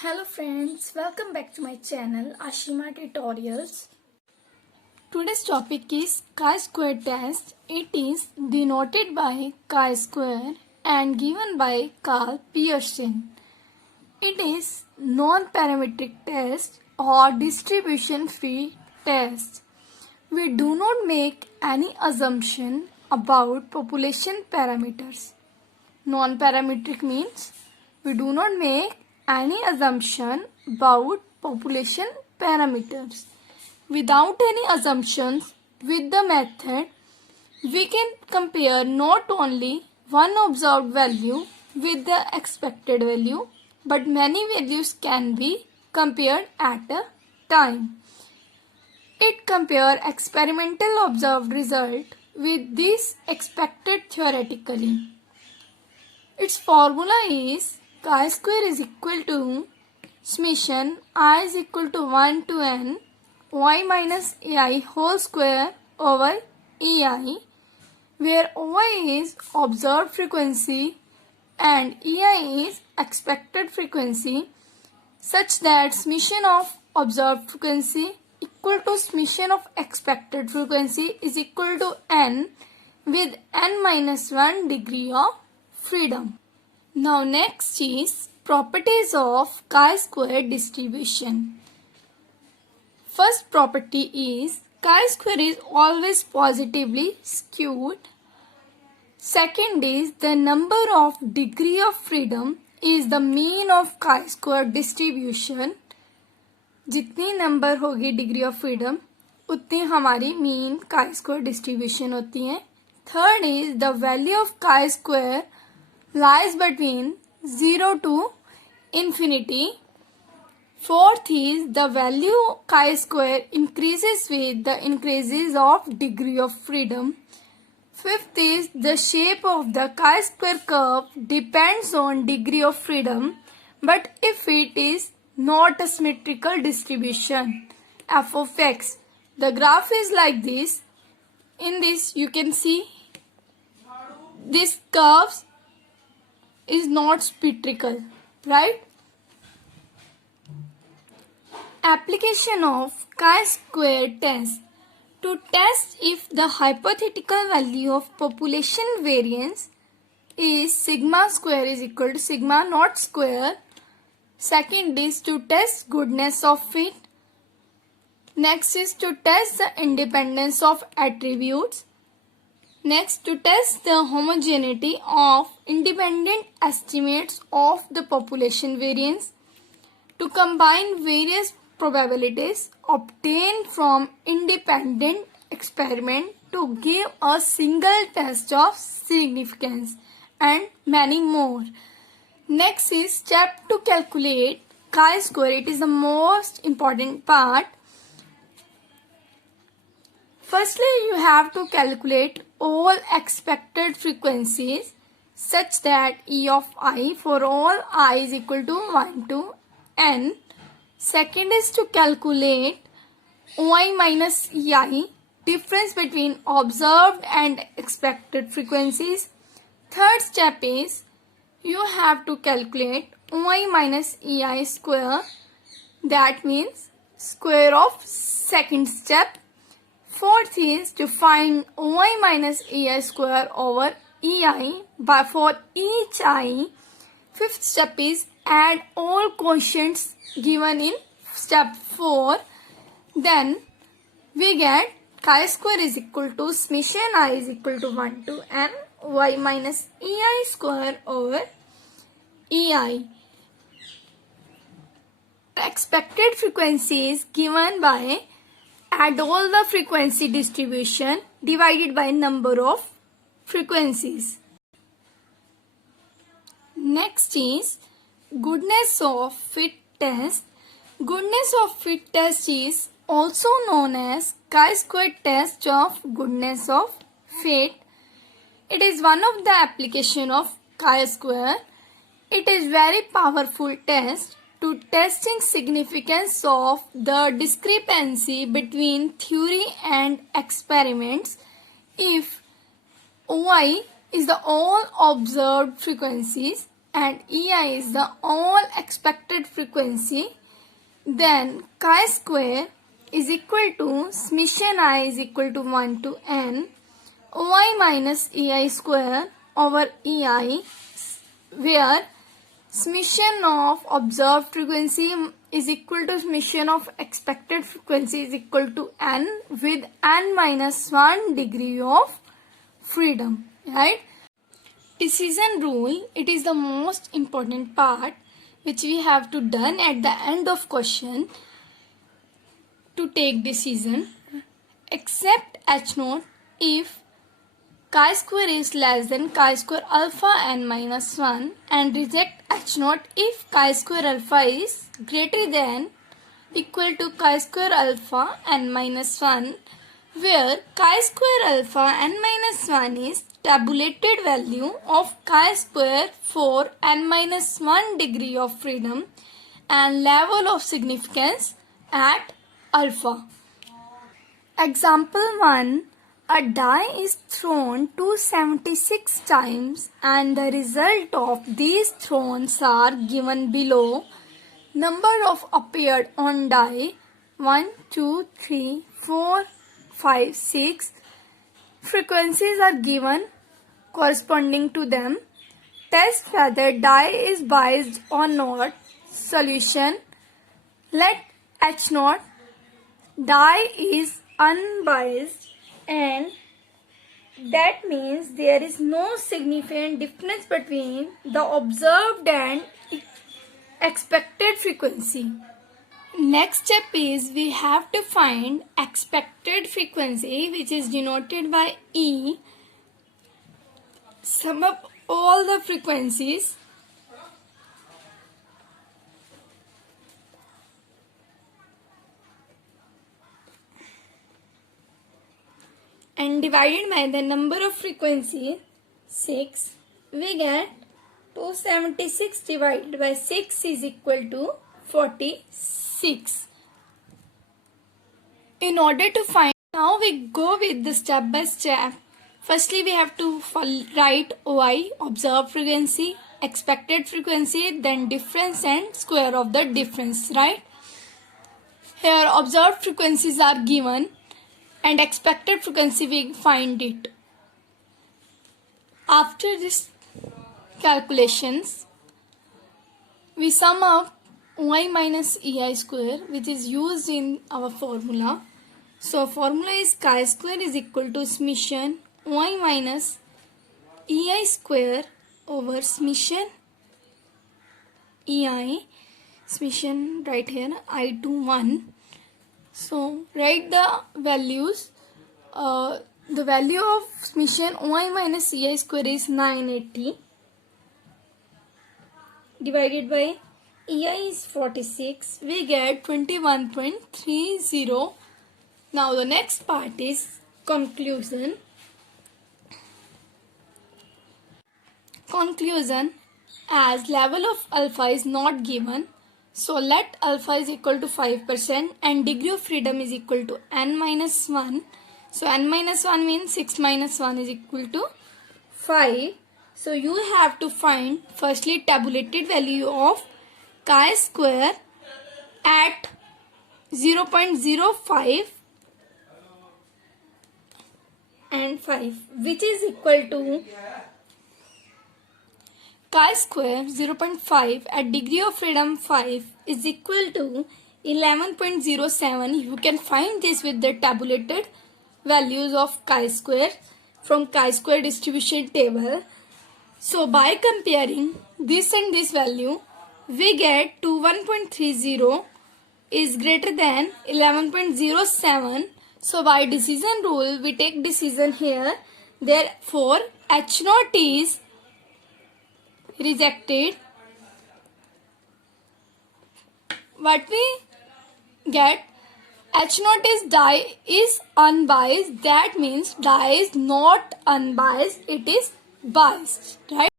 Hello friends, welcome back to my channel Ashima Tutorials. Today's topic is chi-square test. It is denoted by chi-square and given by Carl Pearson. It is non-parametric test or distribution-free test. We do not make any assumption about population parameters. Non-parametric means we do not make any assumption about population parameters. Without any assumptions, with the method, we can compare not only one observed value with the expected value, but many values can be compared at a time. It compares experimental observed result with this expected theoretically. Its formula is chi-square is equal to summation I is equal to 1 to n y minus ai whole square over ei, where y is observed frequency and ei is expected frequency, such that summation of observed frequency equal to summation of expected frequency is equal to n with n minus 1 degree of freedom. Now next is properties of chi-square distribution. First property is chi-square is always positively skewed. Second is the number of degree of freedom is the mean of chi-square distribution. जितनी number होगी degree of freedom उतनी हमारी mean chi-square distribution होती है. Third is the value of chi-square lies between 0 to infinity. Fourth is the value chi-square increases with the increases of degree of freedom. Fifth is the shape of the chi-square curve depends on degree of freedom, but if it is not a symmetrical distribution f of x. The graph is like this. In this you can see this curves is not symmetrical, right? Application of chi-square test. To test if the hypothetical value of population variance is sigma square is equal to sigma naught square. Second is to test goodness of fit. Next is to test the independence of attributes. Next, to test the homogeneity of independent estimates of the population variance. To combine various probabilities obtained from independent experiment to give a single test of significance, and many more. Next is step to calculate chi-square. It is the most important part. Firstly, you have to calculate all expected frequencies such that E of I for all I is equal to 1 to n. Second is to calculate y minus ei, difference between observed and expected frequencies. Third step is you have to calculate y minus ei square, that means square of second step. Fourth is to find y minus ei square over ei by for each I. Fifth step is add all quotients given in step 4. Then we get chi-square is equal to summation I is equal to 1 to n y minus ei square over ei. Expected frequency is given by add all the frequency distribution divided by number of frequencies. Next is goodness of fit test. Goodness of fit test is also known as chi-square test of goodness of fit. It is one of the application of chi-square. It is very powerful test to testing significance of the discrepancy between theory and experiments if y is the all observed frequencies and EI is the all expected frequency, then chi square is equal to summation I is equal to 1 to n OI minus EI square over EI, where summation of observed frequency is equal to summation of expected frequency is equal to n with n minus 1 degree of freedom, right? Decision rule, it is the most important part which we have to done at the end of question to take decision. Accept H naught if chi square is less than chi square alpha n minus 1 and reject H naught if chi square alpha is greater than equal to chi square alpha n minus 1, where chi square alpha n minus 1 is tabulated value of chi square for n minus 1 degree of freedom and level of significance at alpha. Example 1. A die is thrown 276 times and the result of these throws are given below. Number of appeared on die 1, 2, 3, 4, 5, 6. Frequencies are given corresponding to them. Test whether die is biased or not. Solution. Let H naught die is unbiased, and that means there is no significant difference between the observed and expected frequency. Next step is we have to find expected frequency, which is denoted by E. Sum up all the frequencies and divided by the number of frequencies 6, we get 276 divided by 6 is equal to 46. In order to find, now we go with the step by step. Firstly, we have to write OI, observed frequency, expected frequency, then difference and square of the difference, right? Here observed frequencies are given and expected frequency we find it. After this calculations, we sum up OI minus EI square, which is used in our formula. So formula is chi square is equal to summation OI minus EI square over summation EI, summation right here I to 1. So write the values. The value of summation OI minus EI square is 980 divided by EI is 46. We get 21.30. Now the next part is conclusion. Conclusion, as level of alpha is not given, so let alpha is equal to 5% and degree of freedom is equal to n minus 1. So n minus 1 means 6 minus 1 is equal to 5. So you have to find firstly tabulated value of chi square at 0.05 and 5, which is equal to chi square 0.5 at degree of freedom 5 is equal to 11.07. You can find this with the tabulated values of chi square from chi square distribution table. So by comparing this and this value, we get to 1.30 is greater than 11.07. So by decision rule, we take decision here. Therefore, H naught is rejected. What we get, H naught is die is unbiased. That means die is not unbiased, it is biased, right?